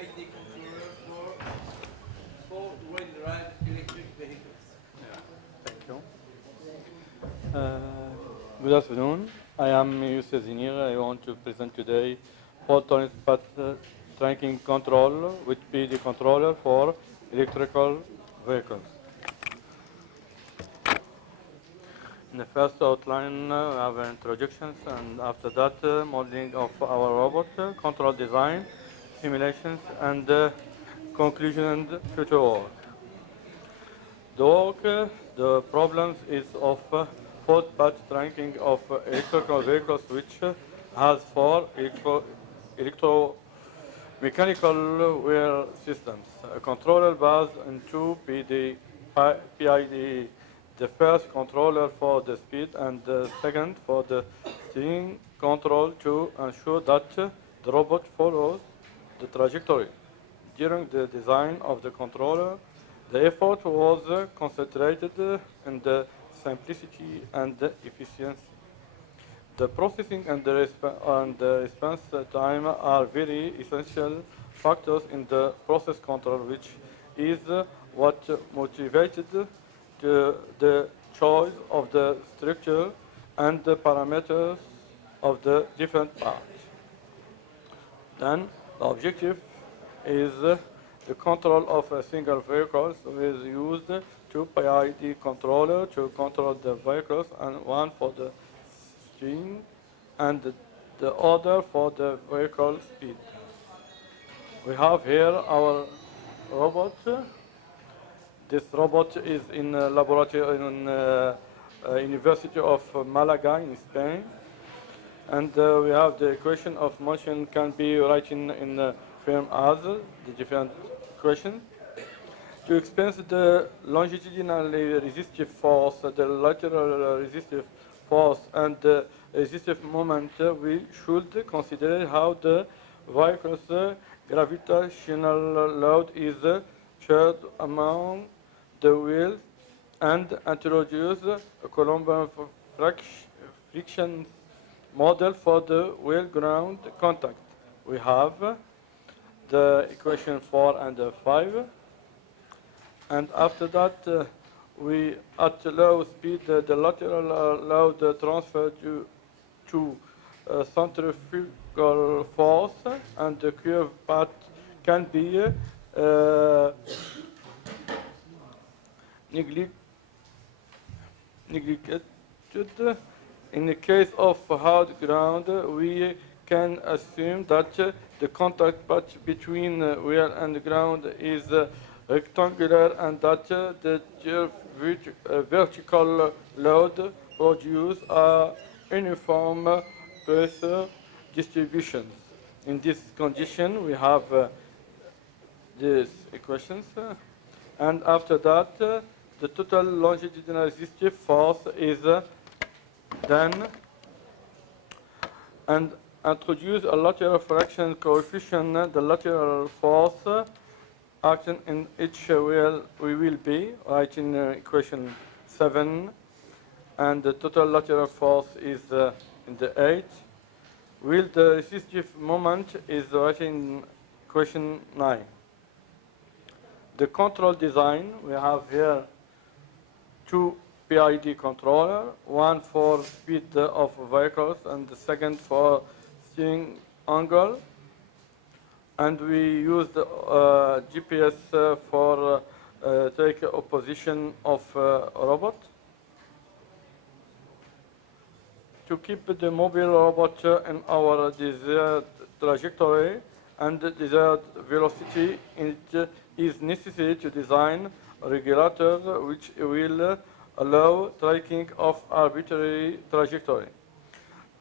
PID controller for four-wheel drive electric vehicles. Thank you. Good afternoon. I am Youcef Zennir. I want to present today fault-tolerant path tracking control with PID controller for electrical vehicles. In the first outline, we have introductions, and after that, modeling of our robot, control design, simulations, and conclusion and future work. The work, the problems is of fault path tracking of electrical vehicles, which has four electromechanical wear systems. A controller based on two PID. The first controller for the speed and the second for the steering control to ensure that the robot follows the trajectory. During the design of the controller, the effort was concentrated in the simplicity and the efficiency. The processing and the response time are very essential factors in the process control, which is what motivated the choice of the structure and the parameters of the different parts. Then the objective is the control of a single vehicle is used two PID controller to control the vehicles, and one for the steering and the other for the vehicle speed. We have here our robot. This robot is in a laboratory in University of Malaga in Spain, and we have the equation of motion can be written in the form as the different equations. To expense the longitudinally resistive force, the lateral resistive force, and the resistive moment, we should consider how the vehicle's gravitational load is shared among the wheels and introduce a Coulomb friction model for the wheel-ground contact. We have the equation 4 and 5. And after that, we at low speed, the lateral load transfer to centrifugal force, and the curve path can be neglected. In the case of hard ground, we can assume that the contact path between wheel and ground is rectangular, and that the vertical load produces a uniform pressure distribution. In this condition, we have these equations, and after that, the total longitudinal resistive force is then and introduce a lateral friction coefficient. The lateral force action in each wheel we will be writing equation 7, and the total lateral force is in the 8. Will the resistive moment is writing equation 9. The control design, we have here two PID controller, one for speed of vehicles and the second for steering angle. And we use the GPS for take a position of robot. To keep the mobile robot in our desired trajectory and desired velocity, it is necessary to design regulators which will allow tracking of arbitrary trajectory.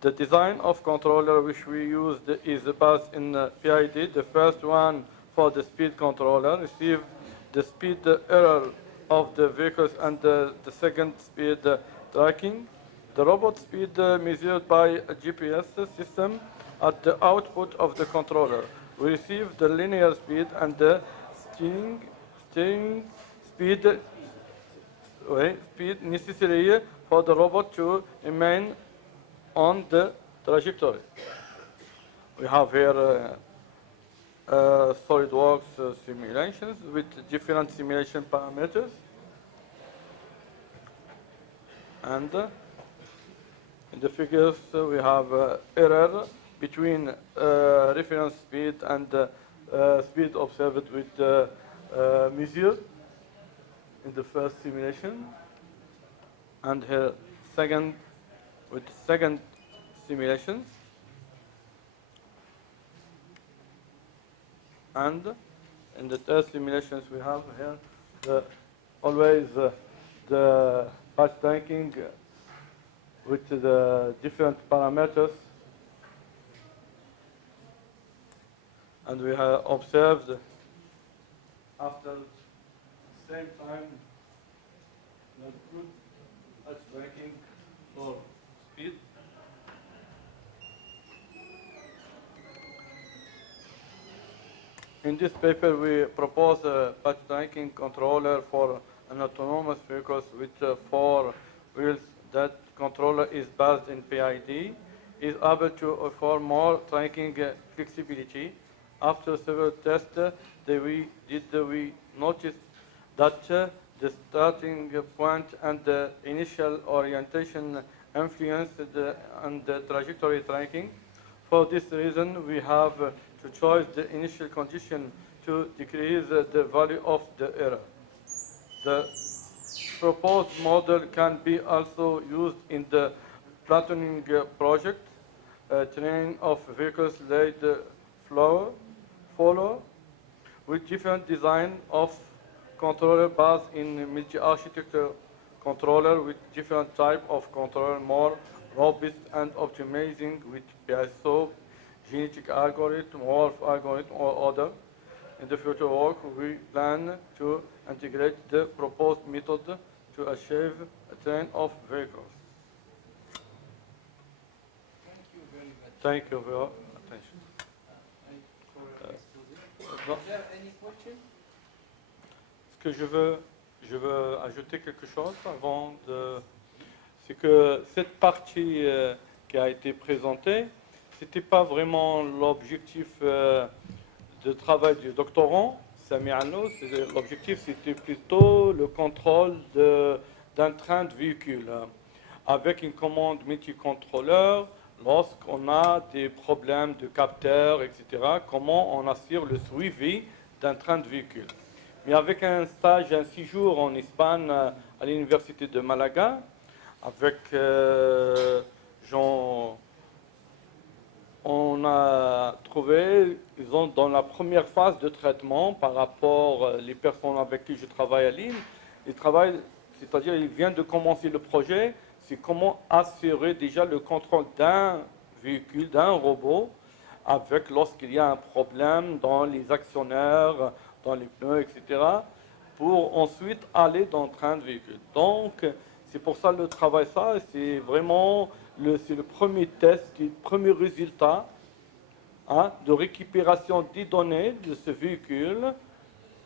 The design of controller which we used is based in PID. The first one for the speed controller receive the speed error of the vehicles, and the second speed tracking. The robot speed measured by a GPS system at the output of the controller. We receive the linear speed and the steering speed necessary for the robot to remain on the trajectory. We have here SolidWorks simulations with different simulation parameters. And in the figures, we have error between reference speed and speed observed with measure in the first simulation, and here second with second simulations, and in the third simulations we have here always the batch tracking with the different parameters, and we have observed after the same time the good batch tracking for speed. In this paper, we propose a batch tracking controller for an autonomous vehicle with 4 wheels. That controller is based in PID, is able to offer more tracking flexibility. After several tests, we noticed that the starting point and the initial orientation influenced the trajectory tracking. For this reason, we have to choose the initial condition to decrease the value of the error. The proposed model can be also used in the platooning project, training of vehicles laid follow with different design of controller based in multi-architecture controller with different type of controller, more robust and optimizing with PSO, genetic algorithm, Wolf algorithm, or other. In the future work, we plan to integrate the proposed method to achieve a train of vehicles. Thank you very much. Thank you for your attention. Is there any question? Ce que je veux ajouter quelque chose avant de... C'est que cette partie qui a été présentée, c'était pas vraiment l'objectif de travail du doctorant, Samiano. L'objectif, c'était plutôt le contrôle d'un train de véhicule avec une commande multicontrôleur. Lorsqu'on a des problèmes de capteurs, etc., comment on assure le suivi d'un train de véhicule. Mais avec un stage, un 6 jours en Espagne à l'université de Malaga, avec Jean, on a trouvé, ils ont dans la première phase de traitement par rapport les personnes avec qui je travaille à Lille, ils travaillent, c'est-à-dire ils viennent de commencer le projet, c'est comment assurer déjà le contrôle d'un véhicule, d'un robot, avec lorsqu'il y a un problème dans les actionnaires, dans les pneus, etc., pour ensuite aller dans le train de véhicule. Donc, c'est pour ça le travail, ça, c'est vraiment le premier test, le premier résultat de récupération des données de ce véhicule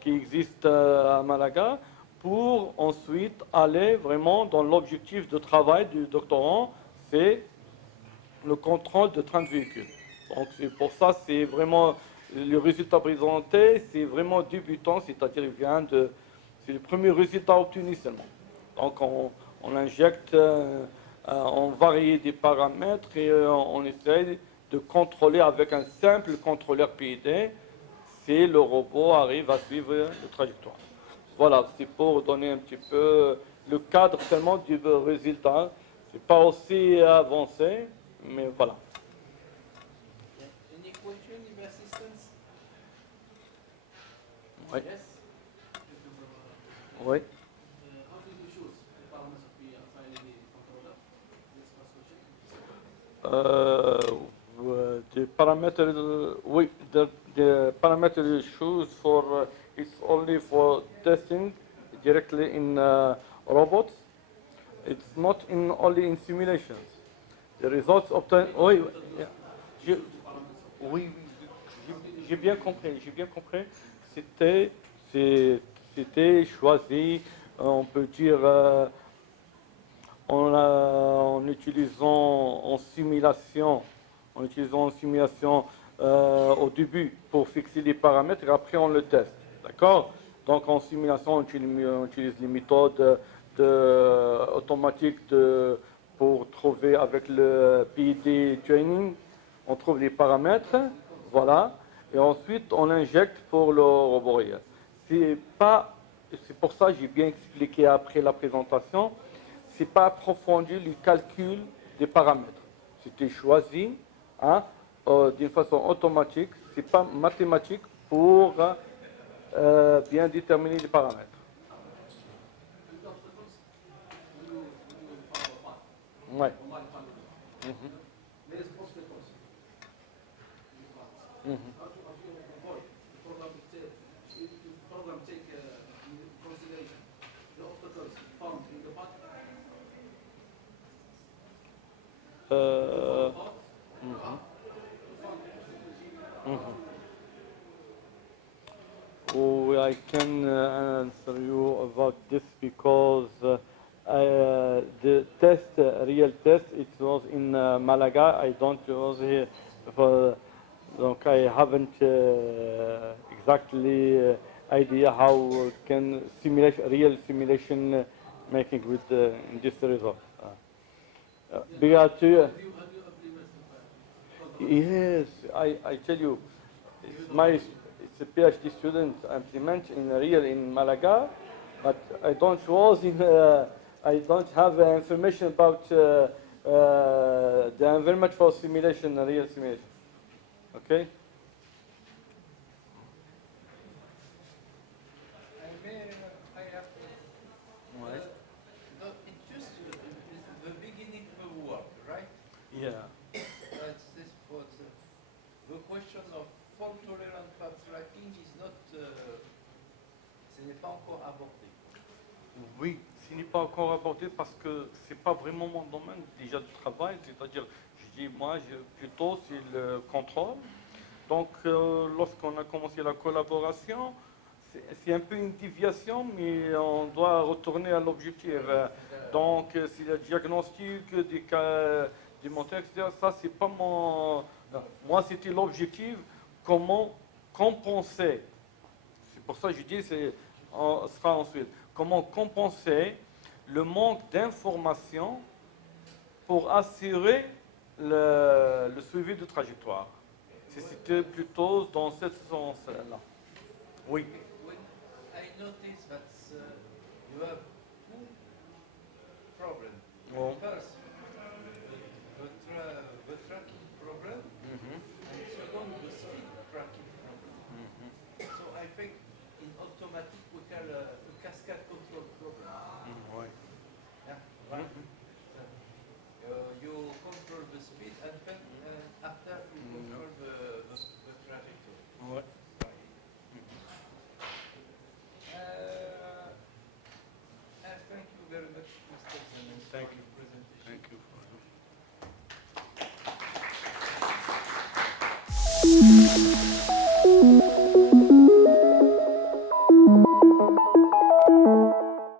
qui existe à Malaga, pour ensuite aller vraiment dans l'objectif de travail du doctorant, c'est le contrôle de train de véhicule. Donc c'est pour ça, c'est vraiment le résultat présenté, c'est vraiment débutant, c'est-à-dire il vient de, c'est le premier résultat obtenu seulement. Donc on injecte, on varie des paramètres et on essaie de contrôler avec un simple contrôleur PID si le robot arrive à suivre la trajectoire. Voilà, c'est pour donner un petit peu le cadre seulement du résultat. C'est pas aussi avancé, mais voilà. Any question, any assistance? Oui. Yes. Oui. How did you choose the parameters of the finally controller? This first question. The parameter, the parameter you choose for it's only for testing directly in robots. It's not in only in simulations. The results obtained. Oui, oui, j'ai bien compris. J'ai bien compris. C'était choisi. On peut dire en utilisant en simulation au début pour fixer les paramètres et après on le teste. D'accord? Donc en simulation, on utilise les méthodes automatiques pour trouver avec le PID training, on trouve les paramètres, voilà, et ensuite on injecte pour le robot réel. C'est pour ça que j'ai bien expliqué après la présentation, c'est pas approfondir le calcul des paramètres. C'était choisi hein, d'une façon automatique, c'est pas mathématique pour bien déterminer les paramètres. Ouais. Oh, I can answer you about this because the test, real test, it was in Malaga. I don't was here for, donc I haven't exactly idea how can simulation, real simulation making with this result. Because yes, I tell you, it's a PhD student implement in real in Malaga, but I don't have information about the environment for simulation, real simulation. Okay. It's just the beginning of the work, right? Yeah. That's this for the question of fault tolerant path tracking is not, ce n'est pas encore abordé. Oui, ce n'est pas encore abordé parce que c'est pas vraiment mon domaine déjà de travail, c'est-à-dire, je dis moi, plutôt c'est le contrôle. Donc, lorsqu'on a commencé la collaboration, c'est un peu une déviation, mais on doit retourner à l'objectif. Donc, c'est le diagnostic des cas, des monteurs, etc. Ça, c'est pas mon. Moi, c'était l'objectif, comment compenser. C'est pour ça que je dis, ce sera ensuite. Comment compenser le manque d'informations pour assurer le suivi de trajectoire. C'était plutôt dans ce sens-là. Oui. When I notice that you have two problems. Oh. First, the tracking problem, and second, the speed tracking problem. So I think in automatic we call a cascade control problem. Oui. Yeah, right? You control the speed and then after you control the trajectory. Ouais. Thank you very much, Mr. Zennir, Thank for you. your presentation. Thank you. Thank you.